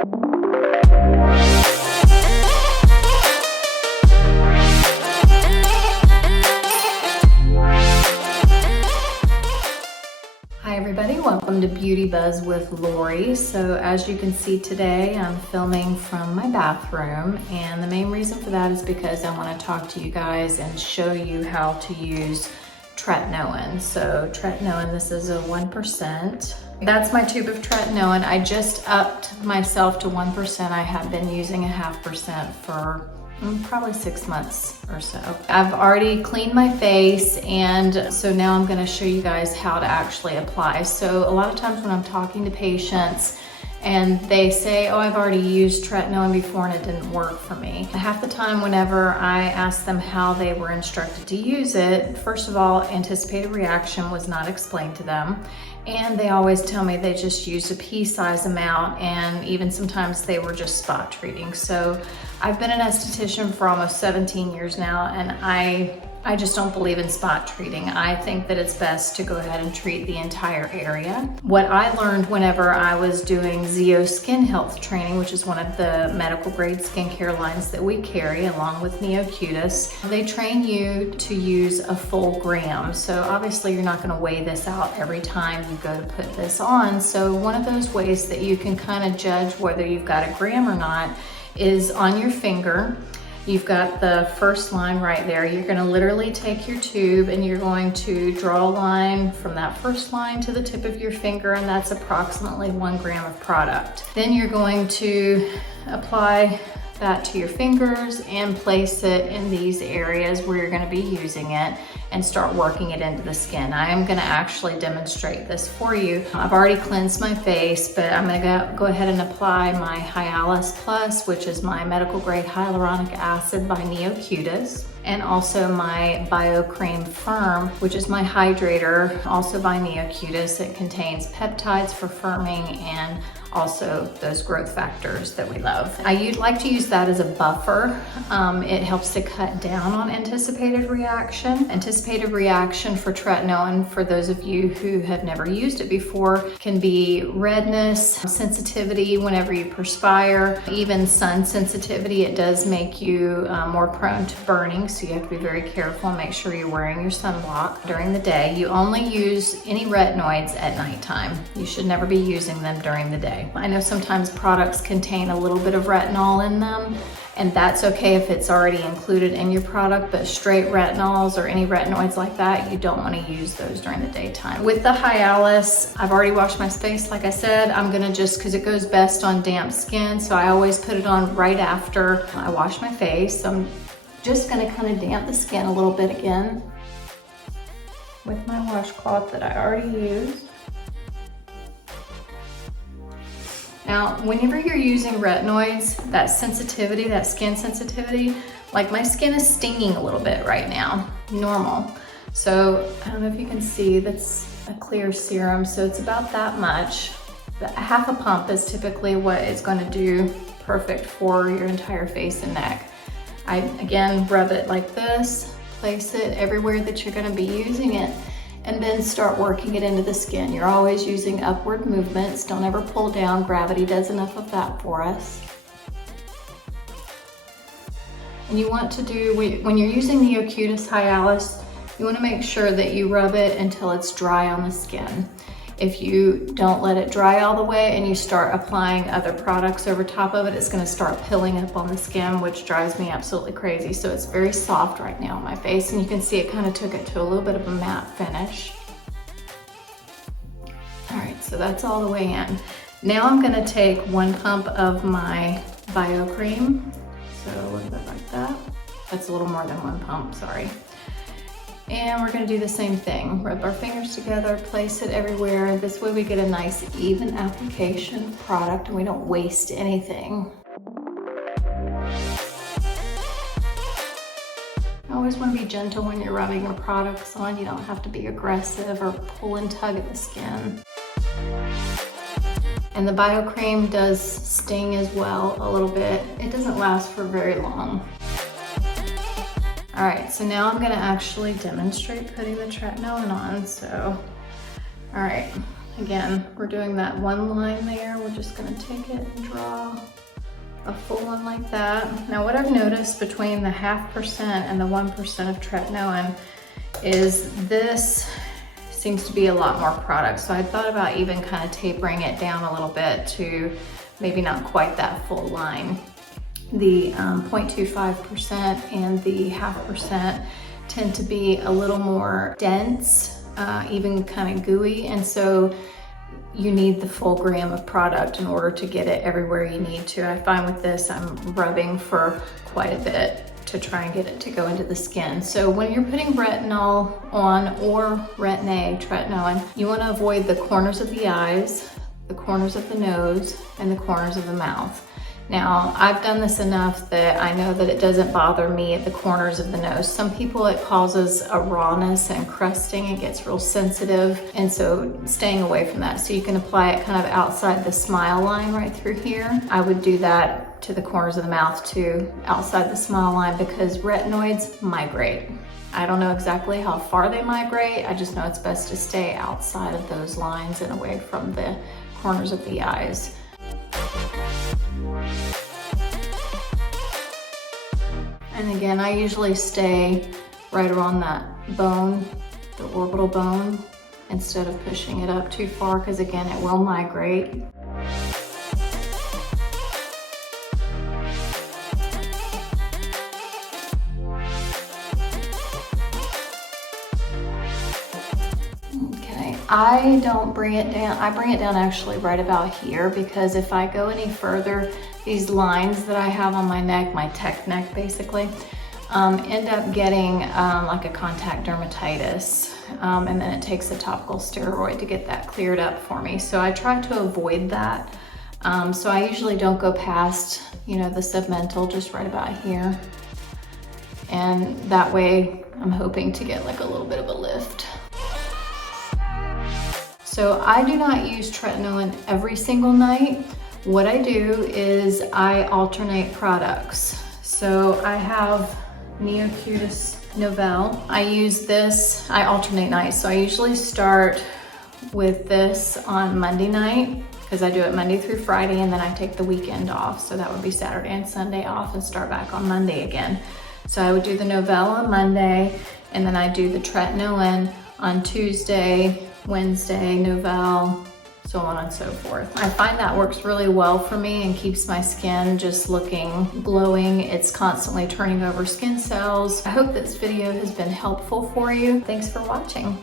Hi everybody, welcome to Beauty Buzz with Lori. So as you can see today, I'm filming from my bathroom, and the main reason for that is because I want to talk to you guys and show you how to use Tretinoin. So Tretinoin, this is a 1%. That's my tube of Tretinoin. I just upped myself to 1%. I have been using a 0.5% for probably 6 months or so. I've already cleaned my face, and so now I'm gonna show you guys how to actually apply. So a lot of times when I'm talking to patients and they say, oh, I've already used Tretinoin before and it didn't work for me. Half the time whenever I ask them how they were instructed to use it, first of all, anticipated reaction was not explained to them. And they always tell me they just used a pea-size amount, and even sometimes they were just spot treating. So I've been an esthetician for almost 17 years now, and I just don't believe in spot treating. I think that it's best to go ahead and treat the entire area. What I learned whenever I was doing Zeo Skin Health training, which is one of the medical grade skincare lines that we carry along with Neocutis, they train you to use a full gram. So obviously you're not gonna weigh this out every time you go to put this on. So one of those ways that you can kind of judge whether you've got a gram or not is on your finger. You've got the first line right there. You're gonna literally take your tube and you're going to draw a line from that first line to the tip of your finger, and that's approximately 1 gram of product. Then you're going to apply that to your fingers and place it in these areas where you're gonna be using it and start working it into the skin. I am gonna actually demonstrate this for you. I've already cleansed my face, but I'm gonna go ahead and apply my Hyalis Plus, which is my medical grade hyaluronic acid by Neocutis, and also my Bio Cream Firm, which is my hydrator, also by Neocutis. It contains peptides for firming and also those growth factors that we love. I like to use that as a buffer. It helps to cut down on anticipated reaction. Anticipated reaction for Tretinoin, for those of you who have never used it before, can be redness, sensitivity whenever you perspire, even sun sensitivity. It does make you more prone to burning, so you have to be very careful and make sure you're wearing your sunblock during the day. You only use any retinoids at nighttime. You should never be using them during the day. I know sometimes products contain a little bit of retinol in them, and that's okay if it's already included in your product, but straight retinols or any retinoids like that, you don't want to use those during the daytime. With the Hyalis, I've already washed my face, like I said. I'm gonna just, because it goes best on damp skin, so I always put it on right after I wash my face. So I'm just gonna kind of damp the skin a little bit again with my washcloth that I already used. Now, whenever you're using retinoids, that sensitivity, that skin sensitivity, like my skin is stinging a little bit right now, normal. So I don't know if you can see, that's a clear serum, so it's about that much. Half a pump is typically what it's going to do perfect for your entire face and neck. I, again, rub it like this, place it everywhere that you're going to be using it, and then start working it into the skin. You're always using upward movements. Don't ever pull down. Gravity does enough of that for us. And you want to do, when you're using Neocutis Hyalis, you want to make sure that you rub it until it's dry on the skin. If you don't let it dry all the way and you start applying other products over top of it, it's going to start pilling up on the skin, which drives me absolutely crazy. So it's very soft right now on my face, and you can see it kind of took it to a little bit of a matte finish. All right, so that's all the way in. Now I'm going to take 1 pump of my Bio Cream, so a little bit like that. That's a little more than 1 pump, sorry. And we're gonna do the same thing. Rub our fingers together, place it everywhere. This way we get a nice even application of product and we don't waste anything. I always wanna be gentle when you're rubbing your products on. You don't have to be aggressive or pull and tug at the skin. And the Bio Cream does sting as well a little bit. It doesn't last for very long. All right, so now I'm gonna actually demonstrate putting the Tretinoin on. So, all right, Again, we're doing that one line there. We're just gonna take it and draw a full one like that. Now what I've noticed between the 0.5% and the 1% of tretinoin is this seems to be a lot more product. So I thought about even kind of tapering it down a little bit to maybe not quite that full line. The 0.25% and the 0.5% tend to be a little more dense, even kind of gooey, and so you need the full gram of product in order to get it everywhere you need to. I find with this, I'm rubbing for quite a bit to try and get it to go into the skin. So when you're putting retinol on, or tretinoin, you want to avoid the corners of the eyes, the corners of the nose, and the corners of the mouth. Now, I've done this enough that I know that it doesn't bother me at the corners of the nose. Some people, it causes a rawness and crusting. It gets real sensitive, and so staying away from that. So you can apply it kind of outside the smile line right through here. I would do that to the corners of the mouth too, outside the smile line, because retinoids migrate. I don't know exactly how far they migrate. I just know it's best to stay outside of those lines and away from the corners of the eyes. And again, I usually stay right around that bone, the orbital bone, instead of pushing it up too far, because again, it will migrate. Okay, I don't bring it down. I bring it down actually right about here, because if I go any further, these lines that I have on my neck, my tech neck basically, end up getting like a contact dermatitis. And then it takes a topical steroid to get that cleared up for me. So I try to avoid that. So I usually don't go past, the submental, just right about here. And that way I'm hoping to get like a little bit of a lift. So I do not use tretinoin every single night. What I do is I alternate products. So I have Neocutis Nouvelle. I use this, I alternate nights. So I usually start with this on Monday night, because I do it Monday through Friday, and then I take the weekend off. So that would be Saturday and Sunday off, and start back on Monday again. So I would do the Nouvelle on Monday, and then I do the tretinoin on Tuesday, Wednesday, Nouvelle, so on and so forth. I find that works really well for me and keeps my skin just looking glowing. It's constantly turning over skin cells. I hope this video has been helpful for you. Thanks for watching.